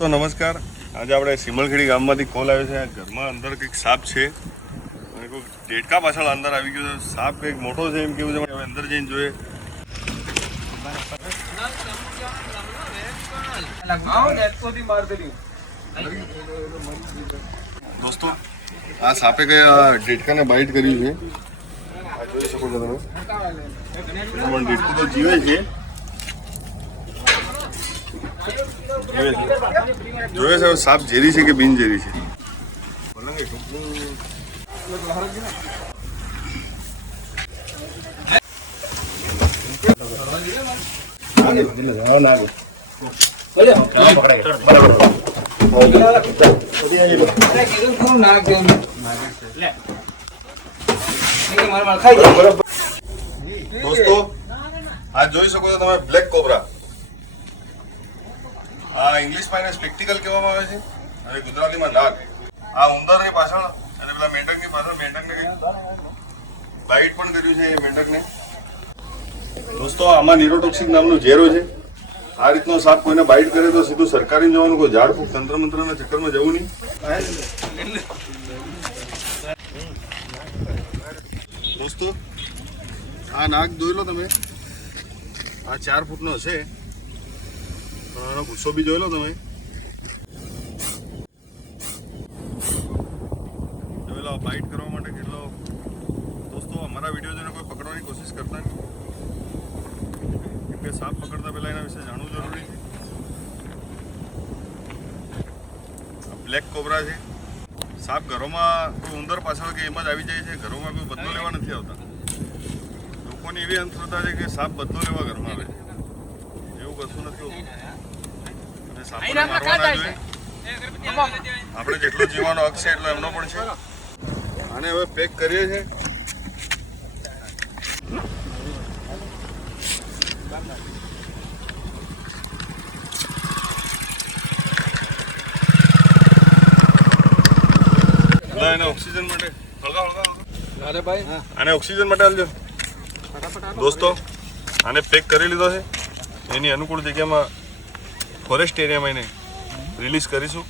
તો નમસ્કાર. આજે આપણે સિમલખેડી ગામમાંથી કોલ આવ્યો છે. ઘરમાં અંદર કંઈક સાપ છે. અને કોઈક ડેટકા પાછળ અંદર આવી ગયો છે. સાપ કંઈક મોટો છે એમ કેવું છે હવે અંદર જઈને જોઈએ. દોસ્તો, આ સાપે કઈ આ ડેડકાને બાઇટ કર્યું છે? જોઈ શકો છો તમે. પણ ડેટકું તો જીવે છે. છે, હવે સાપ ઝેરી છે કે બિન ઝેરી છે? દોસ્તો, આ જોઈ શકો છો તમે બ્લેક કોબરા. ઇંગ્લિશમાં એને સ્પેક્ટિકલ કહેવામાં આવે છે. અને ગુજરાતીમાં નાગ આ ઉંદરની પાછળ, અને પેલા મેંઢકની પાછળ મેંઢકને કંઈક બાઇટ પણ કર્યું છે એ મેંઢકને. દોસ્તો, આમાં નિરોટોક્સિક નામનું ઝેરો છે. આ રીતનો સાપ કોઈને બાઇટ કરે તો સીધું સરકારી જવાનું, કોઈ ઝાડ ફૂક, તંત્ર મંત્રના ચક્કરમાં જવું નહીં. દોસ્તો, આ નાગ જોઈ લો તમે. આ ચાર ફૂટનો છે. આનો ગુસ્સો બી જોઈ લો તમે જોયેલો બાઇટ કરવા માટે કેટલો દોસ્તો, અમારા વીડિયો જોઈને કોઈ પકડવાની કોશિશ કરતા નહીં. કેમ કે સાપ પકડતા પહેલાં એના વિશે જાણવું જરૂરી છે. બ્લેક કોબરા છે. સાપ ઘરોમાં કોઈ ઉંદર પાછળ કે એમ જ આવી જાય છે, ઘરોમાં કોઈ બદલો લેવા નથી આવતા. લોકોની એવી અંધશ્રદ્ધા છે કે સાપ બદલો લેવા ઘરમાં આવે. એવું કશું નથી હોતું. અને સાપને મારવા જોઈએ. આપણે જેટલો જીવવાનો હક છે એટલો એમનો પણ છે. આને હવે પેક કરીએ છે ના, એને ઓક્સિજન માટે. અરે ભાઈ. આને ઓક્સિજન માટે આલજો. દોસ્તો આને પેક કરી લીધો છે. એની અનુકૂળ જગ્યામાં ફોરેસ્ટ એરિયામાં એને રિલીઝ કરીશું.